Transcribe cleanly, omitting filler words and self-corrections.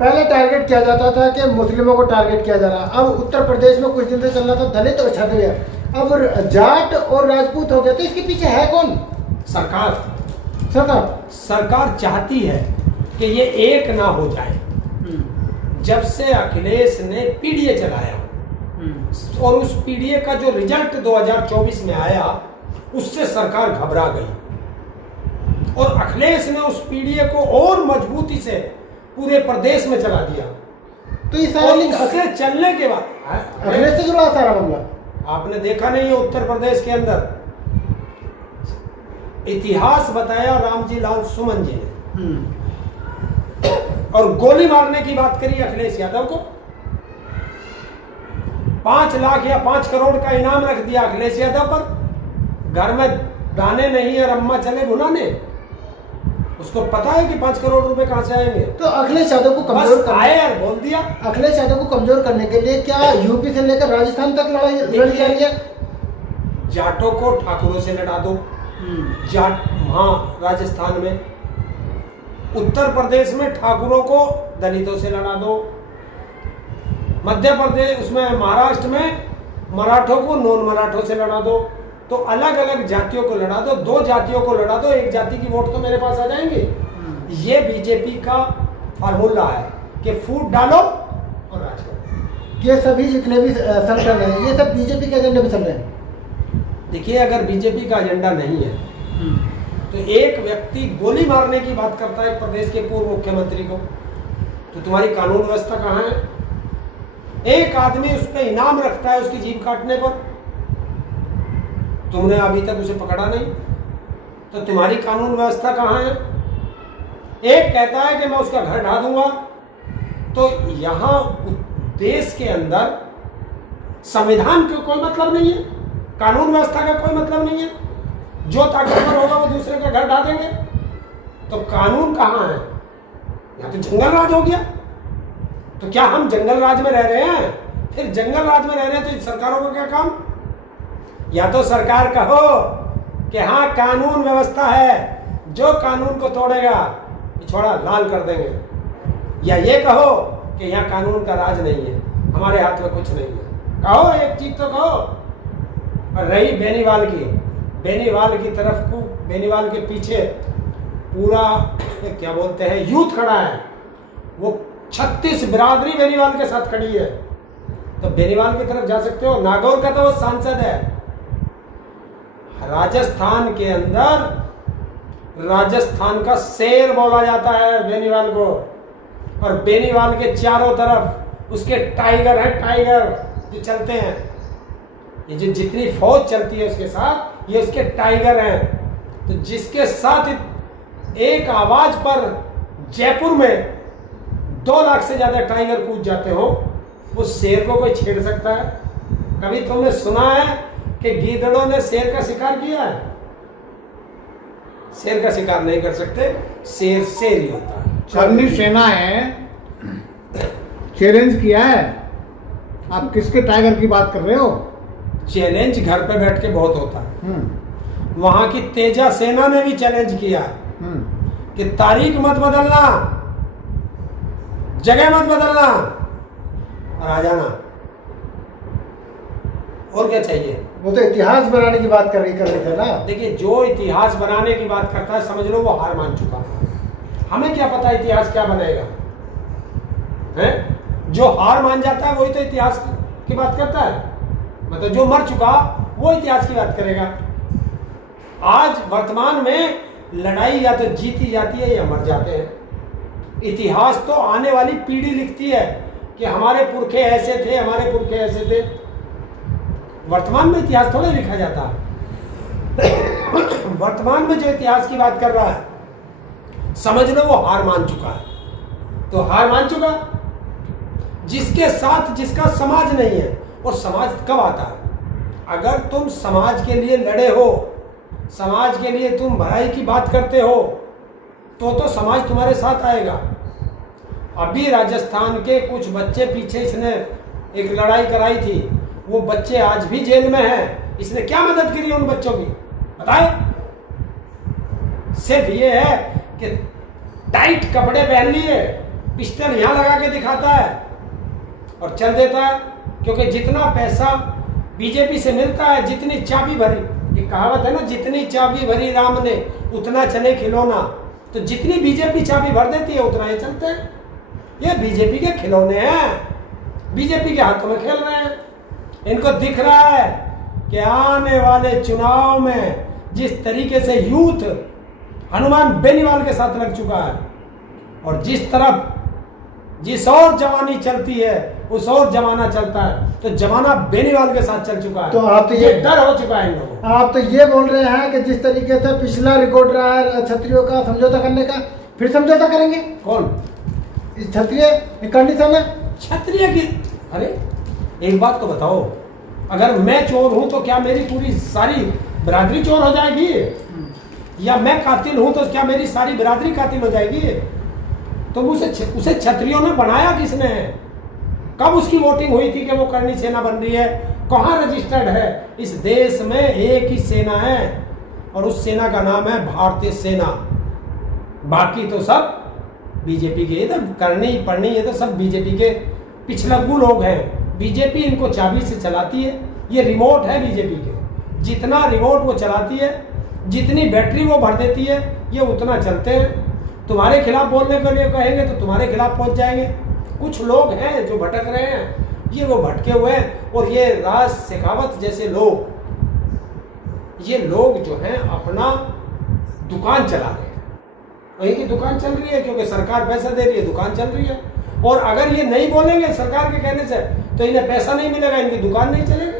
पहले टारगेट किया जाता था कि मुस्लिमों को टारगेट किया जा रहा है, अब उत्तर प्रदेश में कुछ दिन से चल रहा था दलित और क्षत्रिय, अब जाट और राजपूत हो गया। तो इसके पीछे है कौन? सरकार चाहती है कि ये एक ना हो जाए। जब से अखिलेश ने पीडीए चलाया और उस पीडीए का जो रिजल्ट 2024 में आया, उससे सरकार घबरा गई और अखिलेश ने उस पीडीए को और मजबूती से पूरे प्रदेश में चला दिया। तो इस उससे चलने के बाद अखिलेश से जुड़ा सारा मामला आपने देखा नहीं है। उत्तर प्रदेश के अंदर इतिहास बताया रामजी लाल सुमन जी ने और गोली मारने की बात करी अखिलेश यादव को। 5 लाख या 5 करोड़ का इनाम रख दिया अखिलेश यादव पर। घर में दाने नहीं और अम्मा चले भुनाने। उसको पता है कि 5 करोड़ रुपए कहां से आएंगे। तो अखिलेश यादव को कमजोर आए और बोल दिया। अखिलेश यादव को कमजोर करने के लिए क्या यूपी से लेकर राजस्थान तक लड़ाई लड़ी जा रही है? जाटों को ठाकुरों से लड़ा दो। जाट वहां राजस्थान में, उत्तर प्रदेश में ठाकुरों को दलितों से लड़ा दो, मध्य प्रदेश उसमें महाराष्ट्र में मराठों को नॉन मराठों से लड़ा दो। तो अलग अलग जातियों को लड़ा दो, 2 जातियों को लड़ा दो, एक जाति की वोट तो मेरे पास आ जाएंगे। ये बीजेपी का फार्मूला है कि फूट डालो और राज करो। ये सभी जितने भी संगठन हैं ये सब बीजेपी के एजेंडे में चल रहे हैं। देखिए, अगर बीजेपी का एजेंडा नहीं है तो एक व्यक्ति गोली मारने की बात करता है प्रदेश के पूर्व मुख्यमंत्री को, तो तुम्हारी कानून व्यवस्था कहाँ है? एक आदमी उस पर इनाम रखता है उसकी जीभ काटने पर, तुमने अभी तक उसे पकड़ा नहीं, तो तुम्हारी कानून व्यवस्था कहाँ है? एक कहता है कि मैं उसका घर ढा दूंगा, तो यहां देश के अंदर संविधान का कोई मतलब नहीं है, कानून व्यवस्था का कोई मतलब नहीं है। जो ताकतवर होगा वो दूसरे का घर ढा देंगे। तो कानून कहाँ है? या तो जंगल राज हो गया। तो क्या हम जंगल राज में रह रहे हैं? फिर जंगल राज में रह रहे हैं तो सरकारों का क्या काम? या तो सरकार कहो कि हाँ कानून व्यवस्था है, जो कानून को तोड़ेगा पिछोड़ा लाल कर देंगे, या ये कहो कि यहाँ कानून का राज नहीं है, हमारे हाथ में कुछ नहीं है। कहो, एक चीज तो कहो। और रही बेनीवाल की तरफ को, बेनीवाल के पीछे पूरा क्या बोलते हैं यूथ खड़ा है, वो 36 बिरादरी बेनीवाल के साथ खड़ी है, तो बेनीवाल की तरफ जा सकते हो। नागौर का तो वो सांसद है। राजस्थान के अंदर राजस्थान का शेर बोला जाता है बेनीवाल को, और बेनीवाल के चारों तरफ उसके टाइगर हैं, टाइगर जो चलते हैं। ये जो जितनी फौज चलती है उसके साथ, ये उसके टाइगर हैं। तो जिसके साथ एक आवाज पर जयपुर में 2 लाख से ज्यादा टाइगर कूद जाते हो, उस शेर को कोई छेड़ सकता है? कभी तुमने सुना है कि गीदड़ों ने शेर का शिकार किया है? शेर का शिकार नहीं कर सकते, शेर शेर ही होता है। छलनी सेना है, चैलेंज किया है। आप किसके टाइगर की बात कर रहे हो? चैलेंज घर पे बैठ के बहुत होता है। वहां की तेजा सेना ने भी चैलेंज किया कि तारीख मत बदलना, जगह मत बदलना और आ जाना। और क्या चाहिए? वो तो इतिहास बनाने की बात कर रही थे ना। देखिए, जो इतिहास बनाने की बात करता है समझ लो वो हार मान चुका। हमें क्या पता इतिहास क्या बनेगा? है जो हार मान जाता है वही तो इतिहास की बात करता है। मतलब जो मर चुका वो इतिहास की बात करेगा। आज वर्तमान में लड़ाई या तो जीती जाती है या मर जाते हैं। इतिहास तो आने वाली पीढ़ी लिखती है कि हमारे पुरखे ऐसे थे, हमारे पुरखे ऐसे थे। वर्तमान में इतिहास थोड़ा लिखा जाता। वर्तमान में जो इतिहास की बात कर रहा है समझ लो वो हार मान चुका है। तो हार मान चुका जिसके साथ जिसका समाज नहीं है। और समाज कब आता है? अगर तुम समाज के लिए लड़े हो, समाज के लिए तुम भलाई की बात करते हो, तो समाज तुम्हारे साथ आएगा। अभी राजस्थान के कुछ बच्चे पीछे इसने एक लड़ाई कराई थी, वो बच्चे आज भी जेल में हैं। इसने क्या मदद करी उन बच्चों की बताए? सिर्फ ये है कि टाइट कपड़े पहन लिए पिस्टल यहाँ लगा के दिखाता है और चल देता है, क्योंकि जितना पैसा बीजेपी से मिलता है, जितनी चाबी भरी, एक कहावत है ना, जितनी चाबी भरी राम ने उतना चले खिलौना, तो जितनी बीजेपी चाबी भर देती है उतना ये चलते हैं। ये बीजेपी के खिलौने हैं, बीजेपी के हाथों में खेल रहे हैं। इनको दिख रहा है कि आने वाले चुनाव में जिस तरीके से यूथ हनुमान बेनीवाल के साथ लग चुका है, और जिस तरफ जिस और जवानी चलती है उस और जमाना चलता है, तो जमाना बेनीवाल के साथ चल चुका है। तो आप तो ये डर हो चुका है इन लोगों को। आप तो ये बोल रहे हैं कि जिस तरीके से पिछला रिकॉर्ड रहा है क्षत्रियों का समझौता करने का, फिर समझौता करेंगे? कौन? इस क्षत्रिय कंडीशन है क्षत्रिय की? अरे एक बात तो बताओ, अगर मैं चोर हूं तो क्या मेरी पूरी सारी बिरादरी चोर हो जाएगी? या मैं कातिल हूं तो क्या मेरी सारी बिरादरी कातिल हो जाएगी? तो उसे क्षत्रियों ने बनाया किसने? कब उसकी वोटिंग हुई थी कि वो करनी सेना बन रही है? कहाँ रजिस्टर्ड है? इस देश में एक ही सेना है और उस सेना का नाम है भारतीय सेना। बाकी तो सब बीजेपी के, ये तो करनी पड़नी, ये तो सब बीजेपी के पिछलग्गू लोग हैं। बीजेपी इनको चाबी से चलाती है, ये रिमोट है बीजेपी के। जितना रिमोट वो चलाती है, जितनी बैटरी वो भर देती है, ये उतना चलते हैं। तुम्हारे खिलाफ बोलने के लिए कहेंगे तो तुम्हारे खिलाफ पहुंच जाएंगे। कुछ लोग हैं जो भटक रहे हैं, ये वो भटके हुए हैं। और ये राज शेखावत जैसे लोग, ये लोग जो हैं अपना दुकान चला रहे हैं। और इनकी दुकान चल रही है क्योंकि सरकार पैसा दे रही है, दुकान चल रही है। और अगर ये नहीं बोलेंगे सरकार के कहने से तो इन्हें पैसा नहीं मिलेगा, इनकी दुकान नहीं चलेगी।